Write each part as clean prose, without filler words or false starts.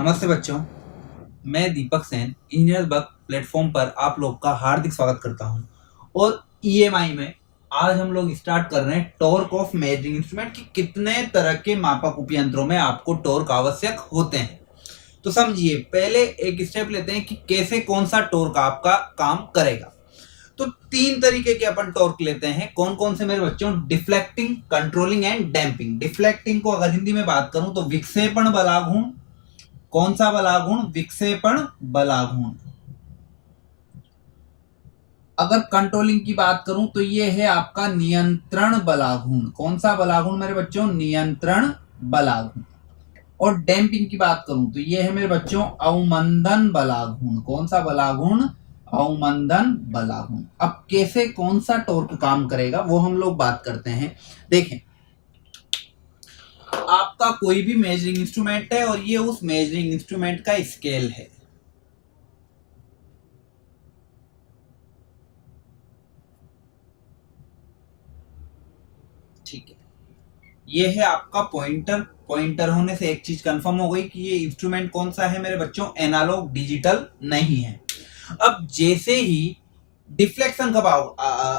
नमस्ते बच्चों, मैं दीपक सेन इंजीनियर बग प्लेटफॉर्म पर आप लोग का हार्दिक स्वागत करता हूं। और ईएमआई में आज हम लोग स्टार्ट कर रहे हैं टॉर्क ऑफ मेजरिंग इंस्ट्रूमेंट की कितने तरह के मापक उपयंत्रों में आपको टॉर्क आवश्यक होते हैं। तो समझिए, पहले एक स्टेप लेते हैं कि कैसे कौन सा टॉर्क आपका काम करेगा। तो तीन तरीके के अपन टॉर्क लेते हैं। कौन कौन से मेरे बच्चों? Deflecting, controlling and damping. Deflecting को अगर हिंदी में बात करूं तो विक्षेपण बलाघूर्ण। कौन सा बलाघूर्ण? विक्षेपण बलाघूर्ण। अगर कंट्रोलिंग की बात करूं तो ये है आपका नियंत्रण बलाघूर्ण। कौन सा बलाघूर्ण मेरे बच्चों? नियंत्रण बलाघूर्ण। और डैम्पिंग की बात करूं तो ये है मेरे बच्चों अवमंदन बलाघूर्ण। कौन सा बलाघूर्ण? अवमंदन बलाघूर्ण। अब कैसे कौन सा टॉर्क काम करेगा वो हम लोग बात करते हैं। देखें, आपका कोई भी मेजरिंग इंस्ट्रूमेंट है और ये उस मेजरिंग इंस्ट्रूमेंट का स्केल है। ठीक है, ये है आपका पॉइंटर। पॉइंटर होने से एक चीज कंफर्म हो गई कि ये इंस्ट्रूमेंट कौन सा है मेरे बच्चों? एनालॉग, डिजिटल नहीं है। अब जैसे ही डिफ्लेक्शन कब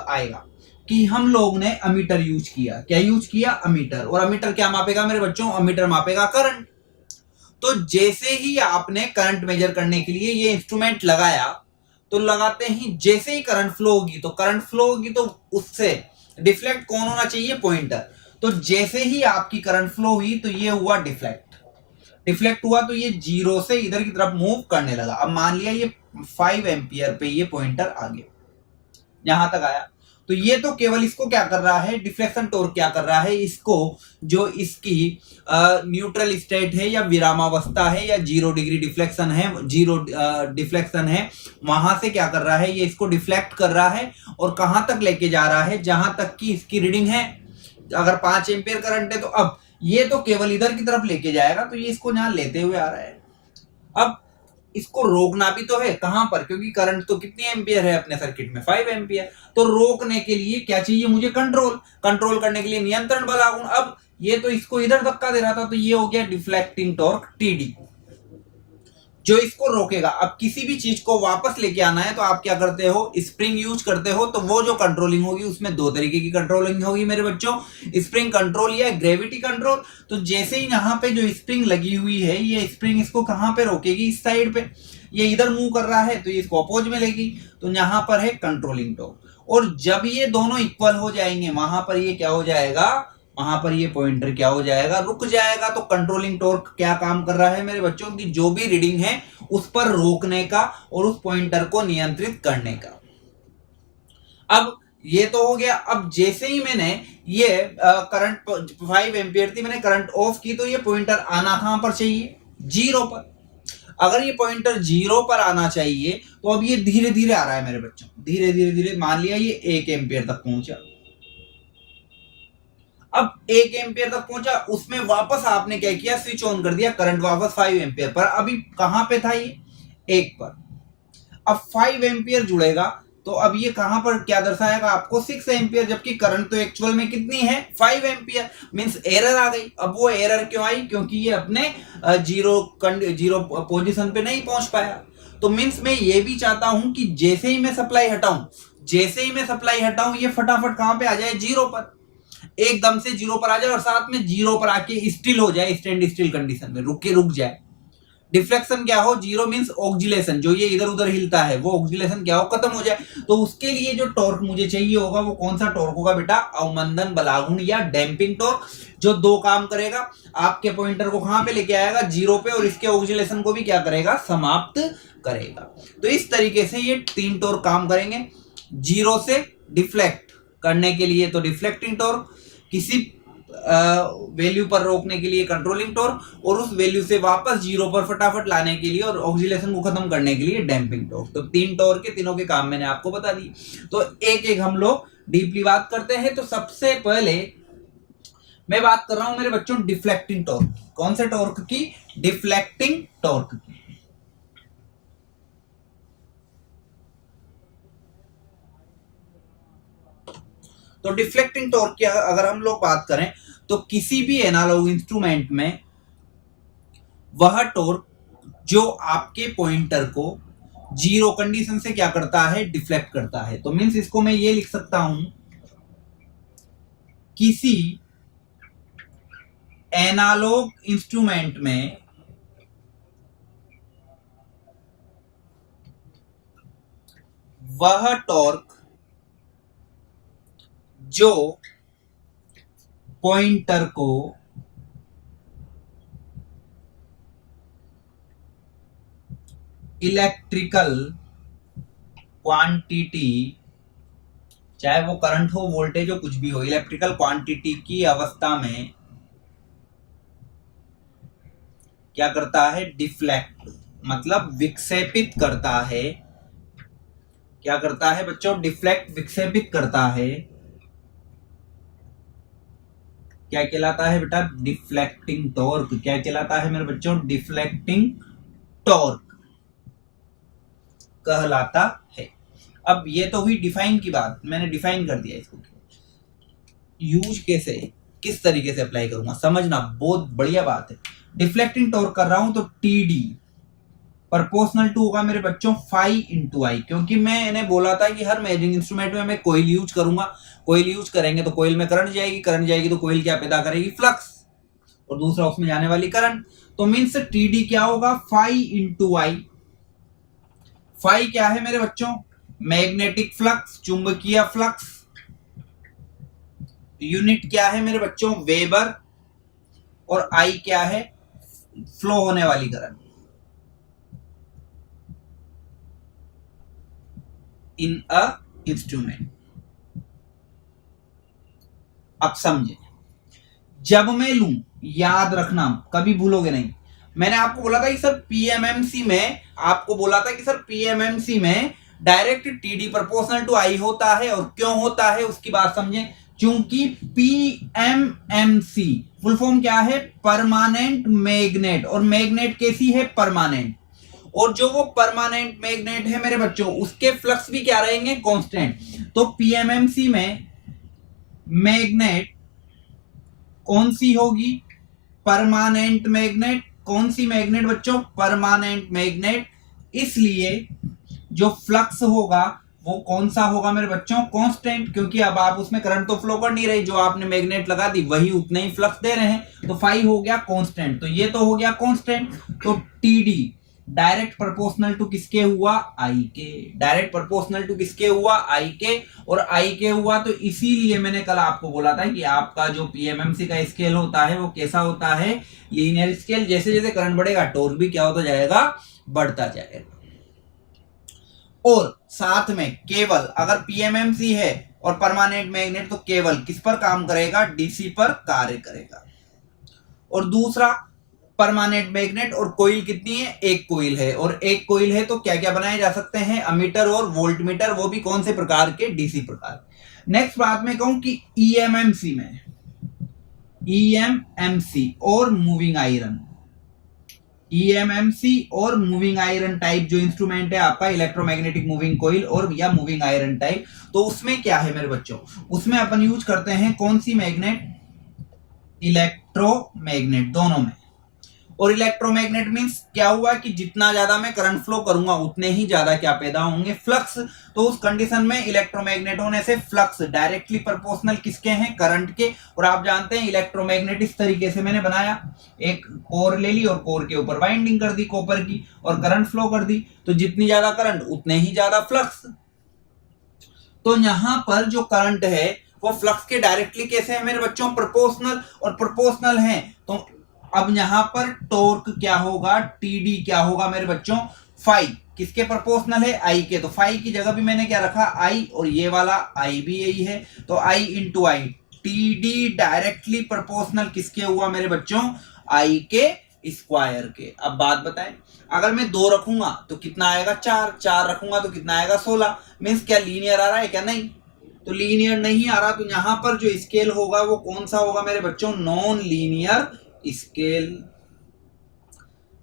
आएगा कि हम लोग ने अमीटर यूज किया। क्या यूज किया? अमीटर। और अमीटर क्या मापेगा मेरे बच्चों? अमीटर मापेगा करंट। तो जैसे ही आपने करंट मेजर करने के लिए ये इंस्ट्रूमेंट लगाया, तो लगाते ही जैसे ही करंट फ्लो होगी तो उससे डिफ्लेक्ट कौन होना चाहिए? पॉइंटर। तो जैसे ही आपकी करंट फ्लो हुई तो ये हुआ डिफ्लेक्ट। डिफ्लेक्ट हुआ तो ये जीरो से इधर की तरफ मूव करने लगा। अब मान लिया ये 5 एम्पियर पे ये पॉइंटर आ गया, यहां तक आया। तो ये तो केवल इसको क्या कर रहा है? डिफ्लेक्शन टॉर्क क्या कर रहा है? इसको जो इसकी न्यूट्रल स्टेट है या विरामावस्था है या 0 डिग्री डिफ्लेक्शन है, 0 डिफ्लेक्शन है, वहां से क्या कर रहा है? ये इसको डिफ्लेक्ट कर रहा है और कहां तक लेके जा रहा है? जहां तक की इसकी रीडिंग है। अगर 5 एम्पियर करंट है तो अब ये तो केवल इधर की तरफ लेके जाएगा, तो ये इसको यहां लेते हुए आ रहा है। अब इसको रोकना भी तो है। कहां पर? क्योंकि करंट तो कितनी एम्पियर है अपने सर्किट में? 5 एम्पियर। तो रोकने के लिए क्या चाहिए मुझे? कंट्रोल। कंट्रोल करने के लिए नियंत्रण बलाघूर्ण। अब ये तो इसको इधर धक्का दे रहा था, तो ये हो गया डिफ्लेक्टिंग टॉर्क टीडी, जो इसको रोकेगा। अब किसी भी चीज को वापस लेके आना है तो आप क्या करते हो? स्प्रिंग यूज करते हो। तो वो जो कंट्रोलिंग होगी उसमें दो तरीके की कंट्रोलिंग होगी मेरे बच्चों, स्प्रिंग कंट्रोल या ग्रेविटी कंट्रोल। तो जैसे ही यहाँ पे जो स्प्रिंग लगी हुई है, ये स्प्रिंग इसको कहां पे रोकेगी? इस साइड पे। ये इधर मूव कर रहा है तो ये इसको अपोज में लेगी, तो यहां पर है कंट्रोलिंग टॉर्क। और जब ये दोनों इक्वल हो जाएंगे, वहां पर ये क्या हो जाएगा? वहां पर ये पॉइंटर क्या हो जाएगा? रुक जाएगा। तो कंट्रोलिंग टॉर्क क्या काम कर रहा है मेरे बच्चों की? जो भी रीडिंग है उस पर रोकने का और उस पॉइंटर को नियंत्रित करने का। अब ये तो हो गया। अब जैसे ही मैंने ये करंट 5 एम्पियर थी, मैंने करंट ऑफ की, तो ये पॉइंटर आना कहां पर चाहिए? 0 पर। अगर ये पॉइंटर 0 पर आना चाहिए तो अब ये धीरे धीरे आ रहा है मेरे बच्चों, धीरे धीरे धीरे। मान लिया ये 1 एम्पियर तक पहुंचा। अब 1 एम्पियर तक पहुंचा, उसमें वापस आपने क्या किया? स्विच ऑन कर दिया, करंट वापस 5 एम्पियर पर। अभी कहां पे था ये? 1 पर। अब 5 एम्पियर जुड़ेगा तो अब ये कहां पर क्या दर्शाएगा आपको? 6 एम्पियर। जबकि करंट तो एक्चुअल में कितनी है? 5 एम्पियर। मींस एरर आ गई। अब वो एरर क्यों आई? क्योंकि ये अपने जीरो पोजीशन पे नहीं पहुंच पाया। तो मींस मैं ये भी चाहता हूं कि जैसे ही मैं सप्लाई हटाऊं, ये फटाफट कहां पे आ जाए? 0 पर। एकदम से 0 पर आ जाए और साथ में 0 पर आके स्टिल हो जाए, स्टैंड स्टिल कंडीशन में रुक जाए। डिफ्लेक्शन क्या हो? 0 मींस ऑक्जिलेशन, जो ये इधर उधर हिलता है वो ऑक्जिलेशन क्या हो? खत्म हो जाए। तो उसके लिए जो टॉर्क मुझे चाहिए होगा वो कौन सा टॉर्क होगा बेटा? अवमंदन बलाघूर्ण या डैम्पिंग टॉर्क, जो दो काम करेगा। आपके पॉइंटर को कहां पे लेके आएगा? 0 पे, और इसके ऑक्जिलेशन को भी क्या करेगा? समाप्त करेगा। तो इस तरीके से ये 3 टॉर्क काम करेंगे। 0 से डिफ्लेक्ट करने के लिए तो डिफ्लेक्टिंग टॉर्क, किसी वैल्यू पर रोकने के लिए कंट्रोलिंग टॉर्क, और उस वैल्यू से वापस 0 पर फटाफट लाने के लिए और ऑक्सिलेशन को खत्म करने के लिए डैम्पिंग टॉर्क। तो 3 टॉर्क के तीनों के काम मैंने आपको बता दिए। तो एक एक हम लोग डीपली बात करते हैं। तो सबसे पहले मैं बात कर रहा हूं मेरे बच्चों डिफ्लेक्टिंग टॉर्क। कौन से टॉर्क की? डिफ्लेक्टिंग टॉर्क की। तो डिफ्लेक्टिंग टॉर्क की अगर हम लोग बात करें तो किसी भी एनालॉग इंस्ट्रूमेंट में वह टॉर्क जो आपके पॉइंटर को जीरो कंडीशन से क्या करता है, डिफ्लेक्ट करता है। तो मीन्स इसको मैं ये लिख सकता हूं, किसी एनालॉग इंस्ट्रूमेंट में वह टॉर्क जो पॉइंटर को इलेक्ट्रिकल क्वांटिटी, चाहे वो करंट हो, वोल्टेज हो, कुछ भी हो, इलेक्ट्रिकल क्वांटिटी की अवस्था में क्या करता है, डिफ्लेक्ट, मतलब विक्षेपित करता है। क्या करता है बच्चों, डिफ्लेक्ट, विक्षेपित करता है। क्या कहलाता है बेटा, डिफ्लेक्टिंग टॉर्क। क्या कहलाता है मेरे बच्चों, डिफ्लेक्टिंग टॉर्क कहलाता है। अब ये तो हुई डिफाइन की बात, मैंने डिफाइन कर दिया इसको। यूज कैसे, किस तरीके से अप्लाई करूंगा, समझना, बहुत बढ़िया बात है। डिफ्लेक्टिंग टॉर्क कर रहा हूं तो टीडी प्रोपोर्शनल टू होगा मेरे बच्चों फाई इंटू आई, क्योंकि मैंने बोला था कि हर मेजरिंग इंस्ट्रूमेंट में मैं कोयल यूज करूंगा। कोयल यूज करेंगे तो कोयल में करंट जाएगी, करंट जाएगी तो कोयल क्या पैदा करेगी, फ्लक्स, और दूसरा उसमें जाने वाली करंट। तो मीन्स टीडी क्या होगा, फाई इंटू आई। फाई क्या है मेरे बच्चों, मैग्नेटिक फ्लक्स, चुंबकीय फ्लक्स। यूनिट क्या है मेरे बच्चों, वेबर। और आई क्या है, फ्लो होने वाली करंट इन अ इंस्ट्रूमेंट। अब समझे, जब मैं लूं, याद रखना, कभी भूलोगे नहीं, मैंने आपको बोला था कि सर पीएमएमसी में, आपको बोला था कि सर पीएमएमसी में डायरेक्ट टीडी प्रोपोर्शनल टू आई होता है। और क्यों होता है उसकी बात समझें, क्योंकि पीएमएमसी फुल फॉर्म क्या है, परमानेंट मैग्नेट, और मैग्नेट कैसी है, परमानेंट। और जो वो परमानेंट मैग्नेट है मेरे बच्चों, उसके फ्लक्स भी क्या रहेंगे, कांस्टेंट। तो पीएमएमसी में मैग्नेट कौन सी होगी, परमानेंट मैग्नेट। कौन सी मैग्नेट बच्चों, परमानेंट मैग्नेट। इसलिए जो फ्लक्स होगा वो कौन सा होगा मेरे बच्चों, कांस्टेंट, क्योंकि अब आप उसमें करंट तो फ्लो कर नहीं रही, जो आपने मैग्नेट लगा दी वही उतने ही फ्लक्स दे रहे हैं, तो फाई हो गया कांस्टेंट। तो ये तो हो गया कांस्टेंट। तो टीडी डायरेक्ट प्रोपोर्शनल टू किसके हुआ, आई के। डायरेक्ट प्रोपोर्शनल टू किसके हुआ, आई के। और आई के हुआ तो इसीलिए मैंने कल आपको बोला था कि आपका जो पीएमएमसी का स्केल होता है वो कैसा होता है, लीनियर स्केल। जैसे जैसे करंट बढ़ेगा टॉर्क भी क्या होता जाएगा, बढ़ता जाएगा। और साथ में केवल अगर पीएमएमसी है और परमानेंट मैग्नेट, तो केवल किस पर काम करेगा, डीसी पर कार्य करेगा। और दूसरा, परमानेंट मैग्नेट और कोइल कितनी है, एक कोइल है। और एक कोइल है तो क्या क्या बनाए जा सकते हैं, अमीटर और वोल्टमीटर, वो भी कौन से प्रकार के, डीसी प्रकार। नेक्स्ट बात मैं कहूं कि ईएमएमसी में, ईएमएमसी और मूविंग आयरन, ईएमएमसी और मूविंग आयरन टाइप जो इंस्ट्रूमेंट है आपका, इलेक्ट्रोमैग्नेटिक मूविंग कोइल और या मूविंग आयरन टाइप, तो उसमें क्या है मेरे बच्चों, उसमें अपन यूज करते हैं कौन सी मैग्नेट, इलेक्ट्रोमैग्नेट, दोनों में। और इलेक्ट्रोमैग्नेट मींस क्या हुआ कि जितना ज्यादा मैं करंट फ्लो करूंगा उतने ही ज्यादा क्या पैदा होंगे, फ्लक्स। तो उस कंडीशन में इलेक्ट्रोमैग्नेट होने से फ्लक्स डायरेक्टली प्रोपोर्शनल किसके हैं, करंट के। और आप जानते हैं इलेक्ट्रोमैग्नेट इस तरीके से मैंने बनाया, एक कोर ले ली और कोर के ऊपर वाइंडिंग कर दी कॉपर की और करंट फ्लो कर दी, तो जितनी ज्यादा करंट उतने ही ज्यादा फ्लक्स। तो यहां पर जो करंट है वो फ्लक्स के डायरेक्टली कैसे है मेरे बच्चों, प्रोपोर्शनल। और प्रोपोर्शनल है तो अब यहां पर टॉर्क क्या होगा, टीडी क्या होगा मेरे बच्चों, फाई किसके प्रोपोर्शनल है, आई के। तो फाई की जगह भी मैंने क्या रखा, आई, और ये वाला आई भी यही है, तो आई इंटू आई। टीडी डायरेक्टली प्रोपोर्शनल किसके हुआ मेरे बच्चों, आई के स्क्वायर के। अब बात बताएं, अगर मैं 2 रखूंगा तो कितना आएगा, 4, 4 रखूंगा तो कितना आएगा, 16। मीन्स क्या लीनियर आ रहा है क्या, नहीं, तो लीनियर नहीं आ रहा। तो यहां पर जो स्केल होगा वो कौन सा होगा मेरे बच्चों, नॉन लीनियर स्केल।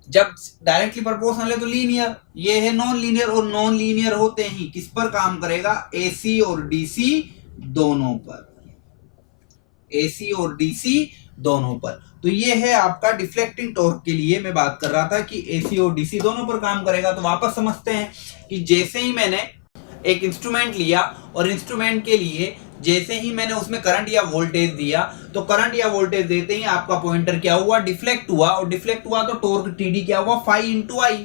जब डायरेक्टली प्रोपोर्शनल है तो लीनियर, ये है नॉन लीनियर। और नॉन लीनियर होते ही किस पर काम करेगा, एसी और डीसी दोनों पर, एसी और डीसी दोनों पर। तो ये है आपका डिफ्लेक्टिंग टॉर्क के लिए मैं बात कर रहा था कि एसी और डीसी दोनों पर काम करेगा। तो वापस समझते हैं कि जैसे ही मैंने एक इंस्ट्रूमेंट लिया और इंस्ट्रूमेंट के लिए जैसे ही मैंने उसमें करंट या वोल्टेज दिया, तो करंट या वोल्टेज देते ही आपका पॉइंटर क्या हुआ, डिफ्लेक्ट हुआ, और डिफ्लेक्ट हुआ तो टॉर्क टीडी क्या हुआ, फाई इंटू आई।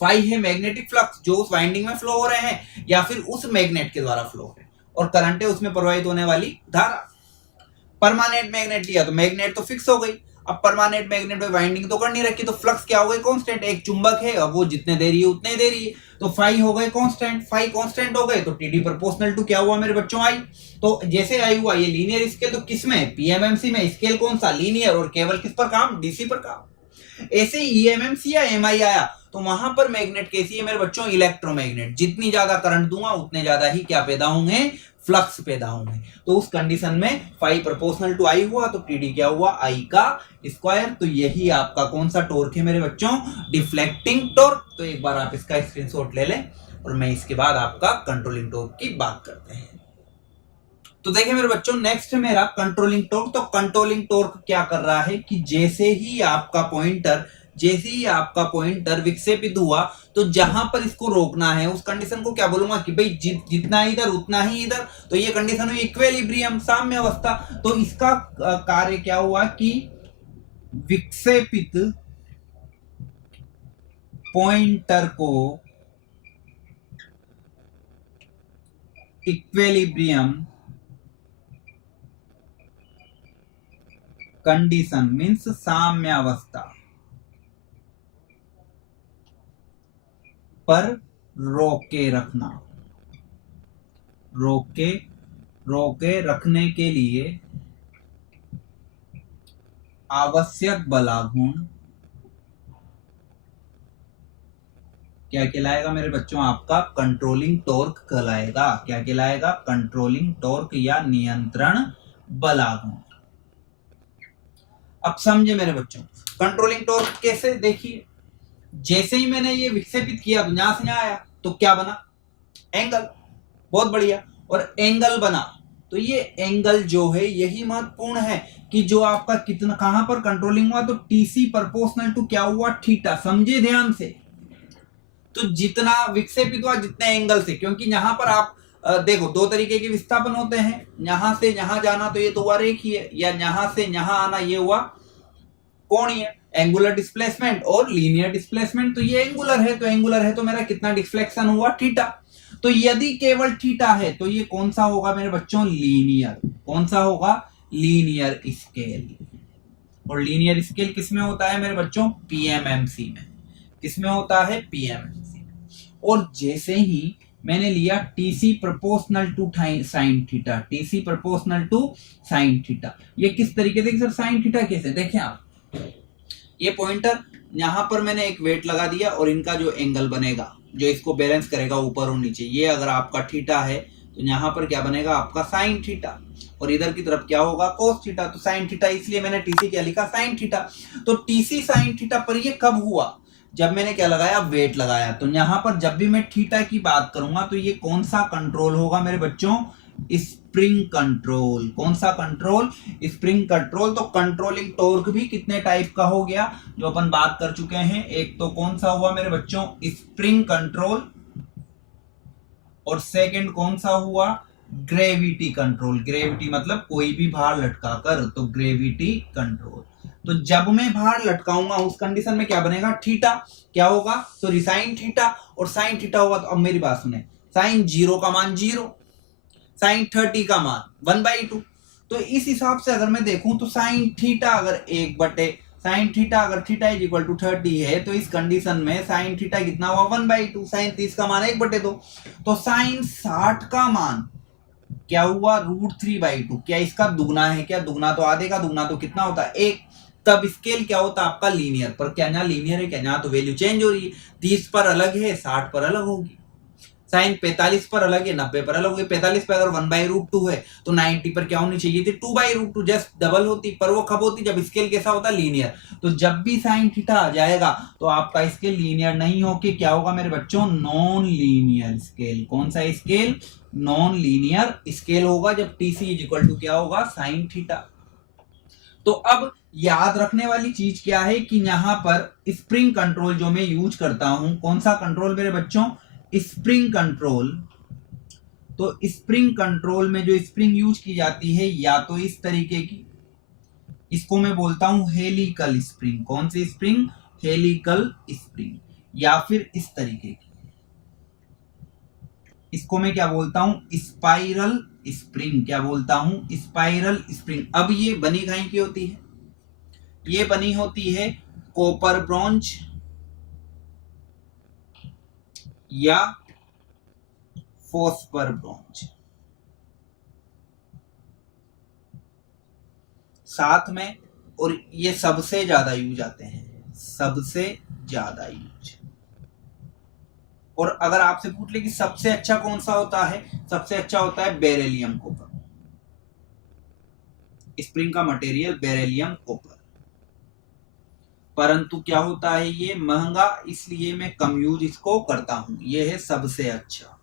फाई है मैग्नेटिक फ्लक्स जो उस वाइंडिंग में फ्लो हो रहे हैं या फिर उस मैग्नेट के द्वारा फ्लो हो रहे हैं, और करंट है उसमें प्रवाहित होने वाली धारा। परमानेंट मैग्नेट लिया तो मैग्नेट तो फिक्स हो गई, अब परमानेंट मैग्नेट में वाइंडिंग तो कर नहीं रखी, तो फ्लक्स क्या हो गई, कांस्टेंट। एक चुंबक है और वो जितने दे रही है उतने दे रही है, तो फाई हो गए कांस्टेंट। फाई कांस्टेंट हो गए तो टीडी प्रोपोर्शनल टू क्या हुआ मेरे बच्चों, आई। तो जैसे आई हुआ ये लीनियर स्केल, तो किसमें, पीएमएमसी में स्केल कौन सा, लीनियर, और केवल किस पर काम, डीसी पर काम। ऐसे ईएमएमसी या एमआई आया तो वहां पर मैग्नेट कैसी है मेरे बच्चों, इलेक्ट्रोमैग्नेट। जितनी ज्यादा करंट दूंगा उतने ज्यादा ही क्या पैदा होंगे, फ्लक्स पैदा होंगे। तो उस कंडीशन में फाई प्रोपोर्शनल टू आई हुआ तो टीडी क्या हुआ, आई का स्क्वायर। तो यही आपका कौन सा टॉर्क है मेरे बच्चों, डिफ्लेक्टिंग टॉर्क। तो एक बार आप इसका स्क्रीनशॉट ले लें और मैं इसके बाद आपका कंट्रोलिंग टॉर्क की बात करते हैं। तो देखिए मेरे बच्चों, नेक्स्ट है मेरा कंट्रोलिंग टॉर्क। तो कंट्रोलिंग टॉर्क क्या कर रहा है कि जैसे ही आपका पॉइंटर विक्षेपित हुआ तो जहां पर इसको रोकना है उस कंडीशन को क्या बोलूंगा कि भाई जितना इधर उतना ही इधर। तो ये कंडीशन हुई इक्विलिब्रियम, साम्य अवस्था। तो इसका कार्य क्या हुआ कि विक्षेपित पॉइंटर को इक्विलिब्रियम कंडीशन मीन्स साम्यावस्था पर रोके रखने के लिए आवश्यक बलागुण क्या कहलाएगा मेरे बच्चों, आपका कंट्रोलिंग टॉर्क कहलाएगा। क्या कहलाएगा, कंट्रोलिंग टॉर्क या नियंत्रण बलागुण। अब समझे मेरे बच्चों कंट्रोलिंग टॉर्क कैसे, देखिए जैसे ही मैंने ये विक्षेपित किया तो यहां से यहां आया तो क्या बना, एंगल। बहुत बढ़िया, और एंगल बना तो ये एंगल जो है यही महत्वपूर्ण है कि जो आपका कितना कहां पर कंट्रोलिंग हुआ, तो टीसी प्रोपोर्शनल टू क्या हुआ, थीटा। समझे ध्यान से, तो जितना विक्षेपित हुआ जितने एंगल से, क्योंकि यहां पर आप देखो दो तरीके के विस्थापन होते हैं, यहां से यहां जाना तो ये तो हुआ रेखीय, या यहां से यहां आना ये हुआ कोणीय, एंगुलर डिस्प्लेसमेंट और लीनियर डिस्प्लेसमेंट। तो ये एंगुलर है तो मेरा कितना डिफ्लेक्शन हुआ, थीटा। तो यदि केवल थीटा है तो ये कौन सा होगा मेरे बच्चों, लीनियर। कौन सा होगा, लीनियर स्केल। और लीनियर स्केल किसमें होता है मेरे बच्चों, पीएमएमसी में। किसमें होता है, पीएमएमसी में। और जैसे ही मैंने लिया TC proportional to sine theta, TC proportional to sine theta, ये किस तरीके से, सर साइन थीटा कैसे, देखें आप, ये पॉइंटर यहां पर मैंने एक वेट लगा दिया और इनका जो एंगल बनेगा जो इसको बैलेंस करेगा ऊपर और नीचे, ये अगर आपका थीटा है तो यहां पर क्या बनेगा आपका साइन थीटा, और इधर की तरफ क्या होगा, कोस थीटा। तो साइन थीटा, इसलिए मैंने टीसी क्या लिखा, साइन थीटा। तो टीसी साइन थीटा पर ये कब हुआ, जब मैंने क्या लगाया, वेट लगाया। तो यहां पर जब भी मैं थीटा की बात करूंगा तो ये कौन सा कंट्रोल होगा मेरे बच्चों, स्प्रिंग कंट्रोल। कौन सा कंट्रोल, स्प्रिंग कंट्रोल। तो कंट्रोलिंग टॉर्क भी कितने टाइप का हो गया जो अपन बात कर चुके हैं, एक तो कौन सा हुआ मेरे बच्चों, स्प्रिंग कंट्रोल, और सेकंड कौन सा हुआ, ग्रेविटी कंट्रोल। ग्रेविटी मतलब कोई भी भार लटका कर, तो ग्रेविटी कंट्रोल। तो जब मैं भार लटकाऊंगा उस कंडीशन में क्या बनेगा, थीटा। क्या होगा, तो साइन थीटा, और साइन थीटा होगा तो अब मेरी बात सुने, साइन 0 का मान 0, साइन 30 का मान 1/2। तो इस हिसाब से अगर मैं देखूं तो साइन थीटा अगर 1/, साइन थीटा अगर थीटा इज इक्वल टू 30 है तो इस कंडीशन में साइन थीटा कितना हुआ, 1/2। साइन 30 का मान 1/2। तो साइन 60 का मान क्या हुआ, √3/2। क्या इसका दुगना है, क्या दुगना तो आधे का दुगना तो कितना होता है, 1। तब स्केल क्या होता है आपका, लीनियर। पर क्या यहाँ लीनियर है, क्या यहाँ तो वैल्यू चेंज हो रही है, 30 पर अलग है, 60 पर अलग होगी। साइन 45 पर अलग है, 90 पर अलग होगी। 45 पर अगर 1/√2 है तो 90 पर क्या होनी चाहिए थी, 2/√2, जस्ट डबल होती। पर वो कब होती, जब स्केल कैसा होता, लीनियर। तो जब भी साइन थीटा आ जाएगा तो आपका स्केल लीनियर नहीं होके क्या होगा मेरे बच्चों, नॉन लीनियर स्केल। कौन सा स्केल, नॉन लीनियर स्केल होगा जब टीसी इज इक्वल टू क्या होगा, साइन थीटा। तो अब याद रखने वाली चीज क्या है कि यहां पर स्प्रिंग कंट्रोल जो मैं यूज करता हूं, कौन सा कंट्रोल मेरे बच्चों, स्प्रिंग कंट्रोल। तो स्प्रिंग कंट्रोल में जो स्प्रिंग यूज की जाती है या तो इस तरीके की, इसको मैं बोलता हूं हेलिकल स्प्रिंग। कौन सी स्प्रिंग, हेलिकल स्प्रिंग। या फिर इस तरीके की, इसको मैं क्या बोलता हूं, स्पाइरल स्प्रिंग। क्या बोलता हूं, स्पाइरल स्प्रिंग। अब ये बनी कहीं की होती है, ये बनी होती है कॉपर ब्रॉन्ज या फॉस्फर ब्रॉन्ज, साथ में। और ये सबसे ज्यादा यूज आते हैं, सबसे ज्यादा यूज। और अगर आपसे पूछ ले कि सबसे अच्छा कौन सा होता है, सबसे अच्छा होता है बेरिलियम कॉपर। स्प्रिंग का मटेरियल बेरिलियम कॉपर। परंतु क्या होता है, ये महंगा, इसलिए मैं कम यूज इसको करता हूं। ये है सबसे अच्छा।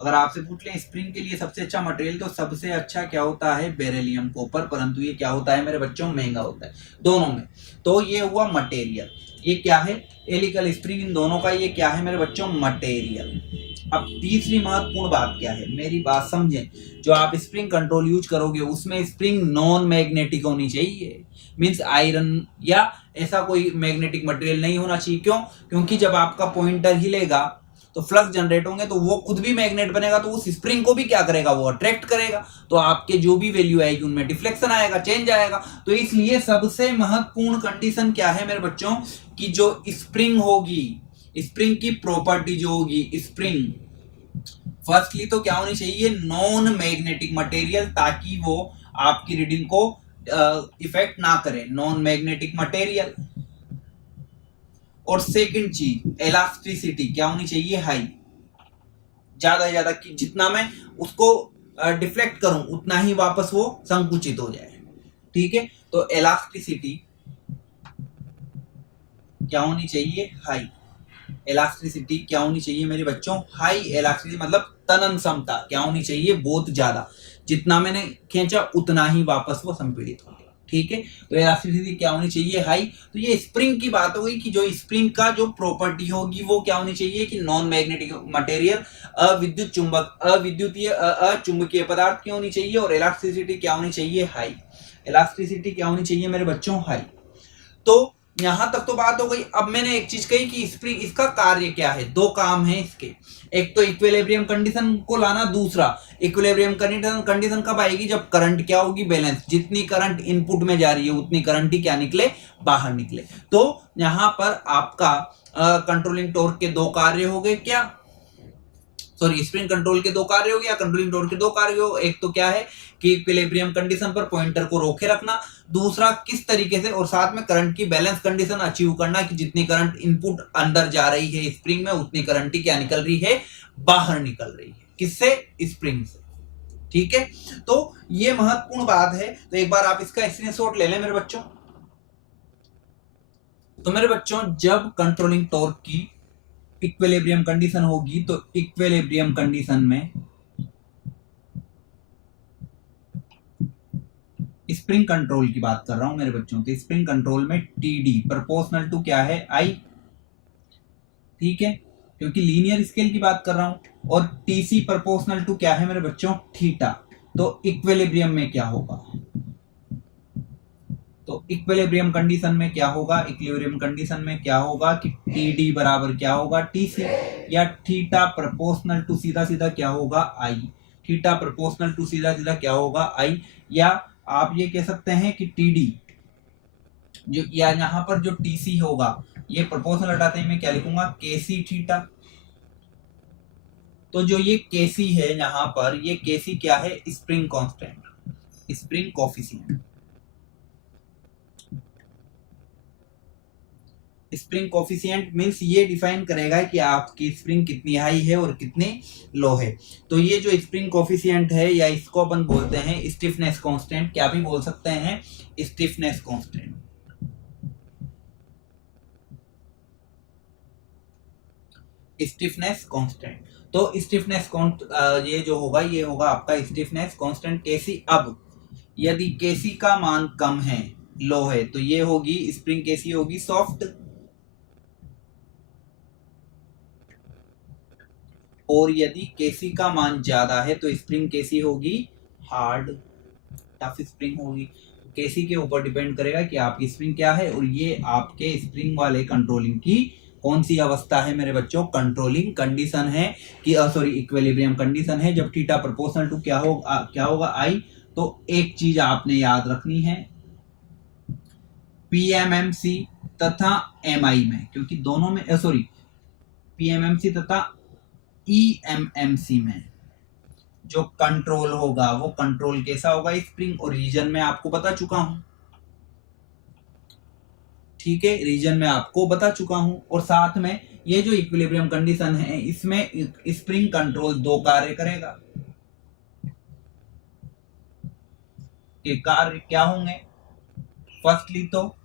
अगर आपसे पूछ लें स्प्रिंग के लिए सबसे अच्छा मटेरियल, तो सबसे अच्छा क्या होता है, बेरिलियम कॉपर। परंतु ये क्या होता है मेरे बच्चों, महंगा होता है दोनों में। तो ये हुआ मटेरियल। ये क्या है, हेलिकल स्प्रिंग, इन दोनों का ये क्या है मेरे बच्चों, मटेरियल। अब तीसरी महत्वपूर्ण बात क्या है, मेरी बात समझें। जो आप स्प्रिंग कंट्रोल यूज करोगे उसमें स्प्रिंग नॉन मैग्नेटिक होनी चाहिए, मींस आयरन या ऐसा कोई मैग्नेटिक मटेरियल नहीं होना चाहिए। क्यों, क्योंकि जब आपका पॉइंटर हिलेगा तो फ्लक्स जनरेट होंगे, तो वो खुद भी मैग्नेट बनेगा, तो उस स्प्रिंग को भी क्या करेगा, वो अट्रैक्ट करेगा। तो आपके जो भी वैल्यू आएगी उनमें डिफ्लेक्शन आएगा, चेंज आएगा। तो इसलिए सबसे महत्वपूर्ण कंडीशन क्या है मेरे बच्चों, कि जो स्प्रिंग होगी, स्प्रिंग की प्रॉपर्टी जो होगी, स्प्रिंग फर्स्टली तो क्या होनी चाहिए, नॉन मैग्नेटिक मटेरियल, ताकि वो आपकी रीडिंग को इफेक्ट ना करे, नॉन मैग्नेटिक मटेरियल। और सेकंड चीज, इलास्टिसिटी क्या होनी चाहिए, हाई। ज्यादा से ज्यादा जितना मैं उसको डिफ्लेक्ट करूं उतना ही वापस वो संकुचित हो जाए। ठीक है, तो इलास्टिसिटी क्या होनी चाहिए, हाई। इलास्टिसिटी क्या होनी चाहिए मेरे बच्चों, हाई इलास्टिसिटी, मतलब तनन क्षमता क्या होनी चाहिए, बहुत ज्यादा। जितना मैंने खींचा उतना ही वापस वो संपीड़ित हो गया। ठीक है, तो इलास्टिसिटी क्या होनी चाहिए, हाई। तो ये स्प्रिंग की बात हो गई कि जो स्प्रिंग का जो प्रॉपर्टी होगी वो क्या होनी चाहिए, कि नॉन मैग्नेटिक मटेरियल, अविद्युत चुंबक, अविद्युतीय अचुंबकीय पदार्थ की होनी चाहिए। और इलास्टिसिटी क्या होनी चाहिए, हाई। इलास्टिसिटी क्या होनी चाहिए मेरे बच्चों, हाई। तो यहां तक तो बात हो गई। अब मैंने एक चीज कही कि स्प्रिंग, इसका कार्य क्या है, दो काम है इसके। एक तो इक्विलिब्रियम कंडीशन को लाना, दूसरा इक्विलिब्रियम कंडीशन कब आएगी, जब करंट क्या होगी, बैलेंस। जितनी करंट इनपुट में जा रही है उतनी करंट ही क्या निकले, बाहर निकले। तो यहां पर आपका कंट्रोलिंग टॉर्क के दो कार्य हो गए, क्या, सॉरी, स्प्रिंग कंट्रोल के दो कार्य हो गया, कंट्रोलिंग टॉर्क के दो कार्य हो। एक तो क्या है कि इक्विलिब्रियम कंडीशन पर पॉइंटर को रोके रखना, दूसरा किस तरीके से, और साथ में करंट की बैलेंस कंडीशन अचीव करना, कि जितनी करंट इनपुट अंदर जा रही है स्प्रिंग में उतनी करंट ही क्या निकल रही है, बाहर निकल रही है। किससे, स्प्रिंग से। ठीक है, तो ये महत्वपूर्ण बात है। तो एक बार आप इसका स्क्रीनशॉट ले लें मेरे बच्चों। तो मेरे बच्चों, जब कंट्रोलिंग टॉर्क की इक्विलिब्रियम कंडीशन होगी, तो इक्विलिब्रियम कंडीशन में स्प्रिंग कंट्रोल की बात कर रहा हूं मेरे बच्चों, तो स्प्रिंग कंट्रोल में टीडी प्रोपोर्शनल टू क्या है, आई। ठीक है, क्योंकि लीनियर स्केल की बात कर रहा हूं। और टीसी प्रोपोर्शनल टू क्या है मेरे बच्चों, थीटा। तो इक्विलिब्रियम में क्या होगा, तो इक्विलिब्रियम कंडीशन में क्या होगा, इक्विलिब्रियम कंडीशन में क्या होगा कि टीडी बराबर क्या होगा, टीसी, या थीटा प्रोपोर्शनल टू सीधा सीधा क्या होगा, आई। थीटा प्रोपोर्शनल टू सीधा सीधा क्या होगा, आई। या आप ये कह सकते हैं कि टीडी जो, या यहां पर जो टीसी होगा, ये प्रोपोर्शनल हटाते ही मैं क्या लिखूंगा, केसी थीटा। तो जो ये केसी है यहां पर, ये केसी क्या है, spring constant, spring coefficient. Spring coefficient means ये डिफाइन करेगा कि आपकी स्प्रिंग कितनी हाई है और कितनी लो है। तो ये जो स्प्रिंग कोफिशिएंट है, या इसको अपन बोलते हैं स्टिफनेस कांस्टेंट, क्या भी बोल सकते हैं, स्टिफनेस कांस्टेंट। स्टिफनेस कांस्टेंट, तो स्टिफनेस ये जो होगा, ये होगा आपका स्टिफनेस कांस्टेंट केसी। अब यदि केसी का मान कम है, लो है तो ये होगी स्प्रिंग कैसी होगी, सॉफ्ट। और यदि केसी का मान ज्यादा है तो स्प्रिंग कैसी होगी, हार्ड, टफ स्प्रिंग होगी। केसी के ऊपर डिपेंड करेगा कि आपकी स्प्रिंग क्या है, और ये आपके स्प्रिंग वाले कंट्रोलिंग की कौन सी अवस्था है मेरे बच्चों, कंट्रोलिंग कंडीशन है कि सॉरी इक्विलिब्रियम कंडीशन है। जब थीटा प्रोपोर्शनल टू क्या होगा आई, तो एक चीज आपने याद रखनी है, पीएमएमसी तथा एमआई में, क्योंकि दोनों में सॉरी पीएमएमसी तथा ईएमएमसी में जो कंट्रोल होगा वो कंट्रोल कैसा होगा, स्प्रिंग। और रीजन में आपको बता चुका हूं, ठीक है, रीजन में आपको बता चुका हूं। और साथ में ये जो इक्विलिब्रियम कंडीशन है इसमें स्प्रिंग कंट्रोल दो कार्य करेगा। ये कार्य क्या होंगे, फर्स्टली तो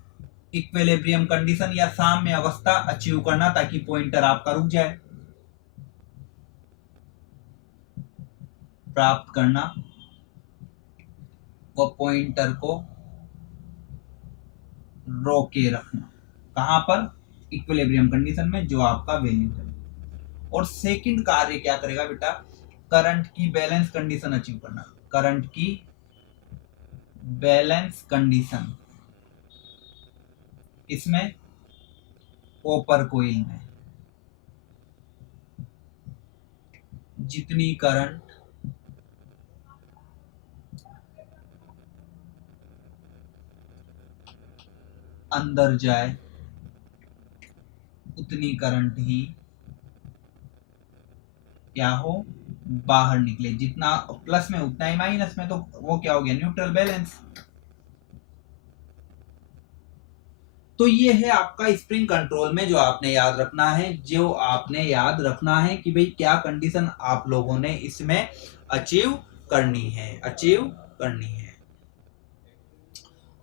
इक्विलिब्रियम कंडीशन या साम्य अवस्था अचीव करना ताकि पॉइंटर आपका रुक जाए, प्राप्त करना व पॉइंटर को रोके रखना, कहां पर, इक्विलिब्रियम कंडीशन में जो आपका वैल्यू है। और सेकंड कार्य क्या करेगा बेटा, करंट की बैलेंस कंडीशन अचीव करना, करंट की बैलेंस कंडीशन, इसमें कॉपर कोइल में जितनी करंट अंदर जाए उतनी करंट ही क्या हो, बाहर निकले। जितना प्लस में उतना ही माइनस में, तो वो क्या हो गया, न्यूट्रल बैलेंस। तो ये है आपका स्प्रिंग कंट्रोल में जो आपने याद रखना है, जो आपने याद रखना है कि भाई क्या कंडीशन आप लोगों ने इसमें अचीव करनी है, अचीव करनी है।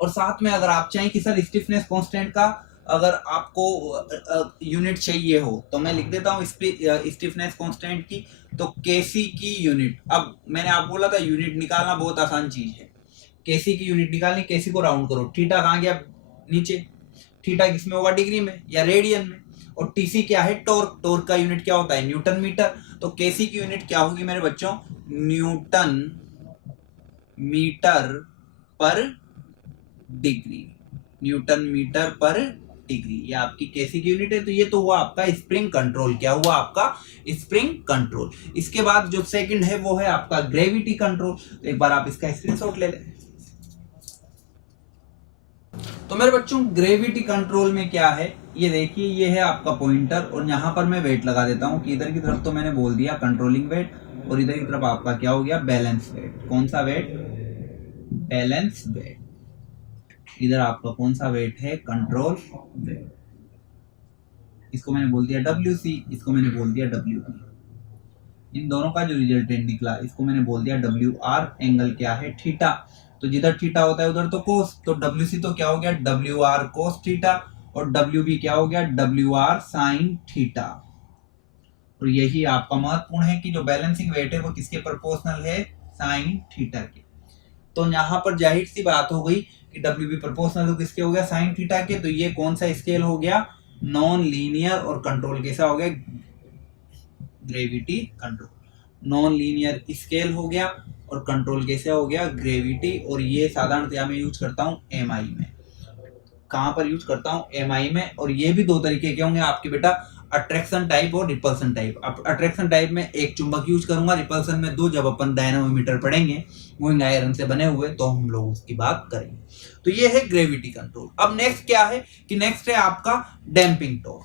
और साथ में अगर आप चाहें कि सर स्टिफनेस कांस्टेंट का अगर आपको यूनिट चाहिए हो तो मैं लिख देता हूं स्टिफनेस कांस्टेंट की, तो केसी की यूनिट। अब मैंने आप बोला था यूनिट निकालना बहुत आसान चीज है, केसी की यूनिट निकालनी, केसी को राउंड करो, थीटा कहां गया, नीचे, थीटा किसमें होगा, डिग्री में या रेडियन में। और टीसी क्या है, टॉर्क, टॉर्क का यूनिट क्या होता है, न्यूटन मीटर। तो केसी की यूनिट क्या होगी मेरे बच्चों, न्यूटन मीटर पर डिग्री, न्यूटन मीटर पर डिग्री, ये आपकी केसी की यूनिट है। तो ये तो हुआ आपका स्प्रिंग कंट्रोल, क्या हुआ आपका स्प्रिंग कंट्रोल। इसके बाद जो सेकंड है वो है आपका ग्रेविटी कंट्रोल। तो एक बार आप इसका स्क्रीनशॉट ले लें। तो मेरे बच्चों ग्रेविटी कंट्रोल में क्या है, ये देखिए, ये है आपका पॉइंटर, और यहां पर मैं वेट लगा देता हूं कि इधर की तरफ तो मैंने बोल दिया कंट्रोलिंग वेट, और इधर की तरफ आपका क्या हो गया, बैलेंस वेट। कौन सा वेट, बैलेंस वेट। इधर आपका कौन सा वेट है, कंट्रोल वेट। इसको मैंने बोल दिया WC, इसको मैंने बोल दिया WB। इन दोनों का जो रिजल्टेंट निकला इसको मैंने बोल दिया WR, एंगल क्या है, थीटा। तो जिधर थीटा होता है उधर तो कोस, तो WC तो क्या हो गया, WR कोस थीटा, और WB क्या हो गया, WR साइन थीटा। और यही आपका महत्वपूर्ण है कि जो बैलेंसिंग वेट है वो किसके प्रोपोर्शनल है, साइन थीटा के। तो यहाँ पर जाहिर सी बात हो गई कि WB प्रोपोर्शनल तो किसके हो गया, साइन थीटा के। तो ये कौन सा स्केल हो गया, नॉन लीनियर, और कंट्रोल कैसा हो गया, gravity control. Non linear scale हो गया और कंट्रोल कैसे हो गया, ग्रेविटी। और ये साधारणतया मैं यूज करता हूँ MI में। कहां पर यूज करता हूँ, MI में। और ये भी दो तरीके के होंगे आपके बेटा, अट्रैक्शन टाइप और रिपल्सन टाइप। अट्रैक्शन टाइप में एक चुंबक यूज करूंगा, रिपल्सन में दो। जब अपन डायनामोमीटर पढ़ेंगे मूविंग आयरन से बने हुए तो हम लोग उसकी बात करेंगे। तो ये है ग्रेविटी कंट्रोल। अब नेक्स्ट क्या है कि नेक्स्ट है आपका डैम्पिंग टॉर्क।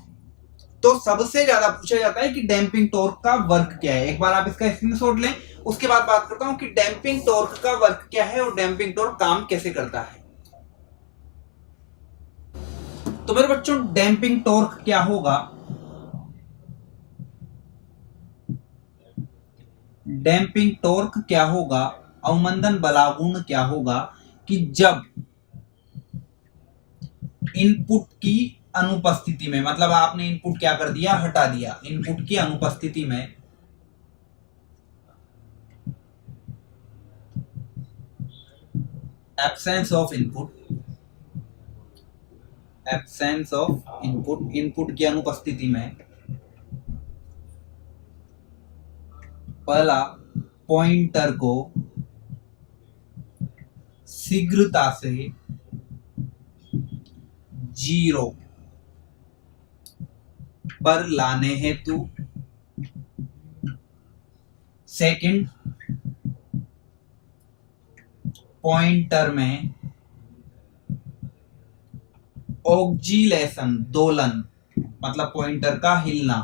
तो सबसे ज्यादा पूछा जाता है कि डैम्पिंग टॉर्क का वर्क क्या है। एक बार आप इसका स्क्रीनशॉट लें, उसके बाद बात करता हूं कि डैम्पिंग टॉर्क का वर्क क्या है और डैम्पिंग टॉर्क काम कैसे करता है। तो मेरे बच्चों डैम्पिंग टॉर्क क्या होगा, डैम्पिंग टॉर्क क्या होगा, अवमंदन बलागुण क्या होगा कि जब इनपुट की अनुपस्थिति में, मतलब आपने इनपुट क्या कर दिया, हटा दिया, इनपुट की अनुपस्थिति में absence of input, absence of input, input की अनुपस्थिति में पहला पॉइंटर को शीघ्रता से 0 पर लाने हेतु सेकंड पॉइंटर में ऑक्जिलेशन, दोलन, मतलब पॉइंटर का हिलना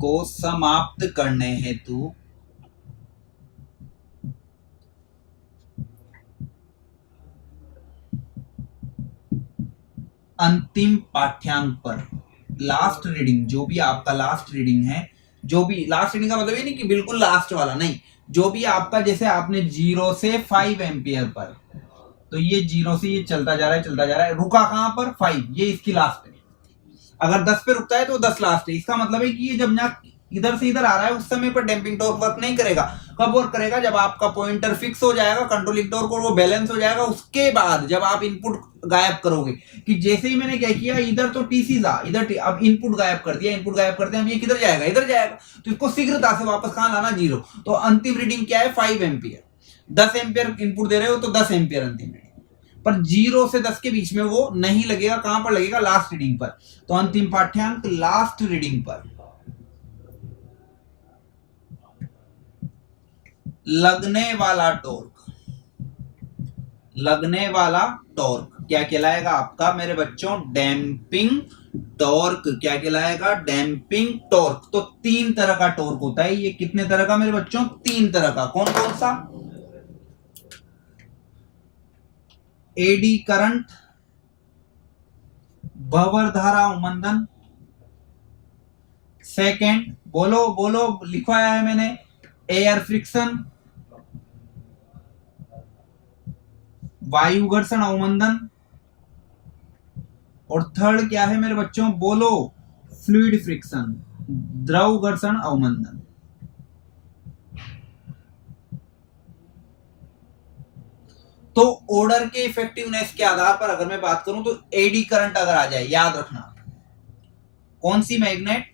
को समाप्त करने हेतु अंतिम पाठ्यांक पर लास्ट रीडिंग, जो भी आपका लास्ट रीडिंग है, जो भी लास्ट रीडिंग का मतलब ये नहीं कि बिल्कुल लास्ट वाला नहीं, जो भी आपका, जैसे आपने 0 से 5 एम्पियर पर, तो ये 0 से ये चलता जा रहा है, चलता जा रहा है, रुका कहां पर 5, ये इसकी लास्ट है। अगर 10 पे रुकता है तो 10 लास्ट है। इसका मतलब है कि ये जब ना इधर से इधर आ रहा है उस समय पर डैम्पिंग टॉर्क वर्क नहीं करेगा। कब वर्क करेगा? जब आपका पॉइंटर फिक्स हो जाएगा, कंट्रोलिंग टॉर्क और वो बैलेंस हो जाएगा, उसके बाद जब आप इनपुट गायब करोगे। कि जैसे ही मैंने क्या किया, इधर तो टीसी था, इधर अब इनपुट गायब कर दिया, इनपुट गायब करते हैं, अब ये किधर जाएगा? इधर जाएगा। तो इसको शीघ्रता से वापस कहां लाना? 0। तो अंतिम रीडिंग क्या है? 5 एम्पियर। 10 एम्पियर इनपुट दे रहे हो तो 10 एम्पियर अंतिम रीडिंग, पर 0 से 10 के बीच में वो नहीं लगेगा। कहां पर लगेगा? लास्ट रीडिंग पर। तो अंतिम पाठ्यांक लास्ट रीडिंग पर लगने वाला टॉर्क, लगने वाला टॉर्क क्या कहलाएगा आपका मेरे बच्चों? Damping torque. क्या कहलाएगा? Damping torque. तो 3 तरह का टॉर्क होता है। ये कितने तरह का मेरे बच्चों? 3 तरह का। कौन कौन सा? एडी करंट, भंवर धारा अवमंदन, सेकेंड, बोलो बोलो, लिखवाया है मैंने, एयर फ्रिक्शन, वायु घर्षण अवमंदन, और थर्ड क्या है मेरे बच्चों? बोलो, फ्लूइड फ्रिक्शन, द्रव घर्षण अवमंदन। तो ऑर्डर के इफेक्टिवनेस के आधार पर अगर मैं बात करूं तो एडी करंट अगर आ जाए, याद रखना, कौन सी मैग्नेट?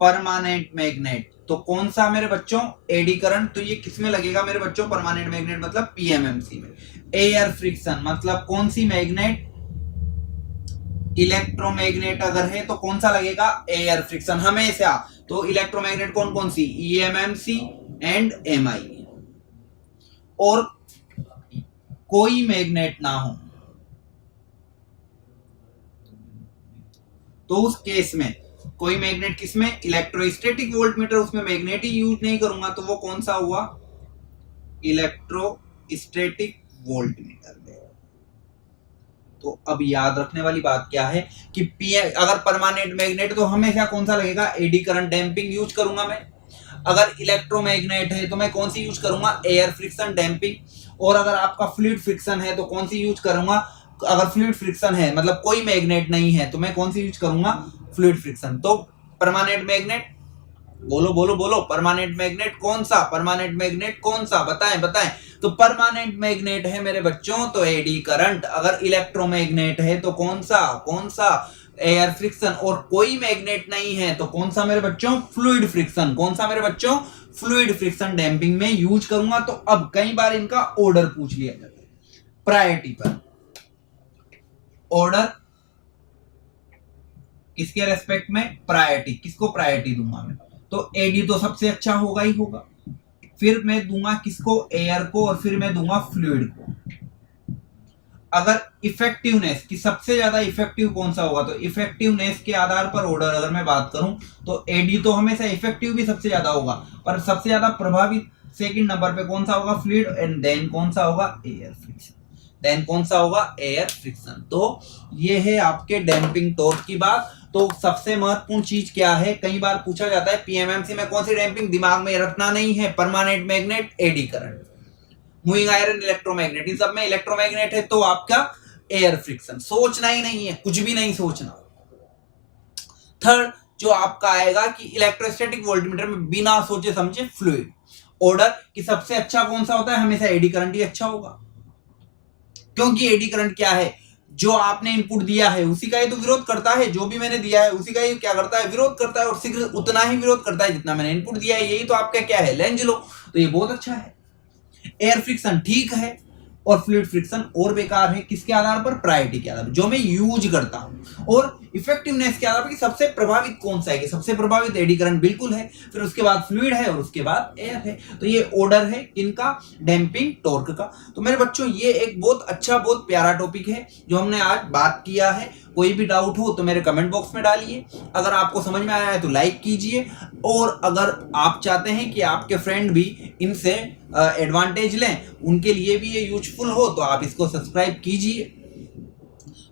Permanent magnet. तो कौन सा मेरे बच्चों? Eddy current. तो ये किसमें लगेगा मेरे बच्चों? परमानेंट मैग्नेट मतलब पीएमएमसी में। एयर फ्रिक्शन मतलब कौन सी मैग्नेट? इलेक्ट्रोमैग्नेट अगर है तो कौन सा लगेगा? एयर फ्रिक्शन हमेशा। तो इलेक्ट्रोमैग्नेट कौन कौन सी? EMMC and MI. और कोई मैग्नेट ना हो तो उस केस में कोई मैग्नेट किसमें? इलेक्ट्रोस्टैटिक वोल्टमीटर, उसमें मैग्नेट ही यूज नहीं करूंगा, तो वो कौन सा हुआ? Electrostatic voltmeter. तो अब याद रखने वाली बात क्या है कि अगर परमानेंट मैग्नेट तो हमेशा कौन सा लगेगा? एडी करंट डैम्पिंग यूज करूंगा मैं। अगर इलेक्ट्रोमैग्नेट है तो मैं कौन सी यूज करूंगा? Air friction damping. और अगर आपका फ्लूइड फ्रिक्शन है तो कौन सी यूज करूंगा? अगर फ्लूइड फ्रिक्शन है मतलब कोई मैग्नेट नहीं है तो मैं कौन सी यूज करूंगा? Fluid friction. तो परमानेंट मैग्नेट, बोलो बोलो बोलो, परमानेंट मैग्नेट कौन सा? परमानेंट मैग्नेट कौन सा? बताएं बताएं। तो परमानेंट मैग्नेट है मेरे बच्चों तो एडी करंट। अगर इलेक्ट्रोमैग्नेट है तो कौन सा? कौन सा? Air friction. और कोई मैग्नेट नहीं है तो कौन सा मेरे बच्चों? Fluid friction. कौन सा मेरे बच्चों? फ्लूइड फ्रिक्शन डैम्पिंग में यूज करूंगा। तो अब कई बार इनका ऑर्डर पूछ लिया जाता है प्रायोरिटी पर। ऑर्डर किसके रेस्पेक्ट में? प्रायोरिटी। किसको प्रायोरिटी दूंगा मैं? तो एडी तो सबसे अच्छा होगा ही होगा। फिर मैं दूंगा किसको? एयर को। और फिर मैं दूंगा फ्लूइड को। अगर इफेक्टिवनेस की सबसे ज्यादा इफेक्टिव कौन सा होगा? तो इफेक्टिवनेस के आधार पर ऑर्डर अगर मैं बात करूं तो एडी तो हमेशा इफेक्टिव भी सबसे ज्यादा होगा, पर सबसे ज्यादा प्रभावी सेकंड नंबर पे कौन सा होगा? फ्लूइड। एंड देन कौन सा होगा? Air friction. देन कौन सा होगा? Air friction. तो ये है आपके डैम्पिंग टॉर्क की बात। तो सबसे महत्वपूर्ण चीज क्या है? कई बार पूछा जाता है पीएमएमसी में कौन सी डैम्पिंग? दिमाग में रखना नहीं है। Permanent magnet, eddy current, moving iron, electromagnet. इन सब में इलेक्ट्रोमैग्नेट है तो आपका एयर फ्रिक्शन। सोचना ही नहीं है, कुछ भी नहीं सोचना। थर्ड जो आपका आएगा कि इलेक्ट्रोस्टैटिक वोल्टमीटर में बिना सोचे समझे फ्लूइड। ऑर्डर कि सबसे अच्छा कौन सा होता है? हमेशा एडी करंट ही अच्छा होगा। क्योंकि एडी करंट क्या है, जो आपने इनपुट दिया है उसी का ही तो विरोध करता है, जो भी मैंने दिया है उसी का ही क्या करता है, विरोध करता है, और शीघ्र उतना ही विरोध करता है जितना मैंने इनपुट दिया है। यही तो आपका क्या है, लेंज लो। तो ये बहुत अच्छा है। एयर फ्रिक्शन ठीक है और फ्लूइड फ्रिक्शन और बेकार है। किसके आधार पर, प्रायोरिटी के आधार पर, जो मैं यूज करता हूं, और इफेक्टिवनेस के आधार पर कि सबसे प्रभावित कौन सा है, कि सबसे प्रभावित एडी करंट बिल्कुल है, फिर उसके बाद फ्लूइड है और उसके बाद एयर है। तो ये ऑर्डर है किनका, डैम्पिंग टॉर्क का। तो मेरे बच्चों ये एक बहुत अच्छा, बहुत प्यारा टॉपिक है जो हमने आज बात किया है। कोई भी डाउट हो तो मेरे कमेंट बॉक्स में डालिए। अगर आपको समझ में आया है तो लाइक कीजिए, और अगर आप चाहते हैं कि आपके फ्रेंड भी इनसे एडवांटेज लें, उनके लिए भी ये यूजफुल हो, तो आप इसको सब्सक्राइब कीजिए।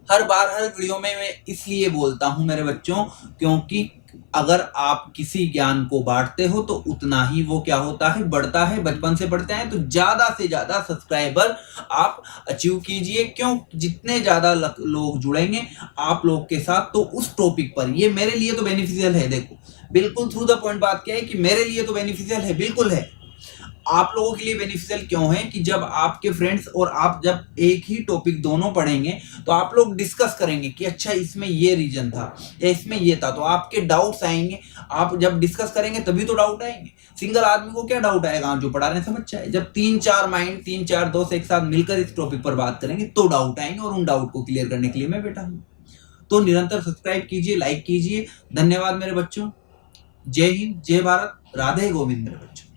हर बार हर वीडियो में मैं इसलिए बोलता हूं मेरे बच्चों, क्योंकि अगर आप किसी ज्ञान को बांटते हो तो उतना ही वो क्या होता है, बढ़ता है। बचपन से बढ़ते हैं तो ज्यादा से ज्यादा सब्सक्राइबर आप अचीव कीजिए। क्यों, जितने ज्यादा लोग जुड़ेंगे आप लोग के साथ, तो उस टॉपिक पर ये मेरे लिए तो बेनिफिशियल है। देखो बिल्कुल थ्रू द पॉइंट बात क्या है कि मेरे लिए तो बेनिफिशियल है, बिल्कुल है। आप लोगों के लिए बेनिफिशियल क्यों है कि जब आपके फ्रेंड्स और आप जब एक ही टॉपिक दोनों पढ़ेंगे तो आप लोग डिस्कस करेंगे कि अच्छा इसमें ये रीजन था या इसमें ये था, तो आपके डाउट्स आएंगे। आप जब डिस्कस करेंगे तभी तो डाउट आएंगे। सिंगल आदमी को क्या डाउट आएगा, जो पढ़ा रहे हैं समझ जाए। जब 3-4 माइंड, 3-4 दोस्त एक साथ मिलकर इस टॉपिक पर बात करेंगे तो डाउट आएंगे, और उन डाउट को क्लियर करने के लिए मैं बैठा हूँ। तो निरंतर सब्सक्राइब कीजिए, लाइक कीजिए। धन्यवाद मेरे बच्चों। जय हिंद, जय भारत, राधे गोविंद मेरे बच्चों।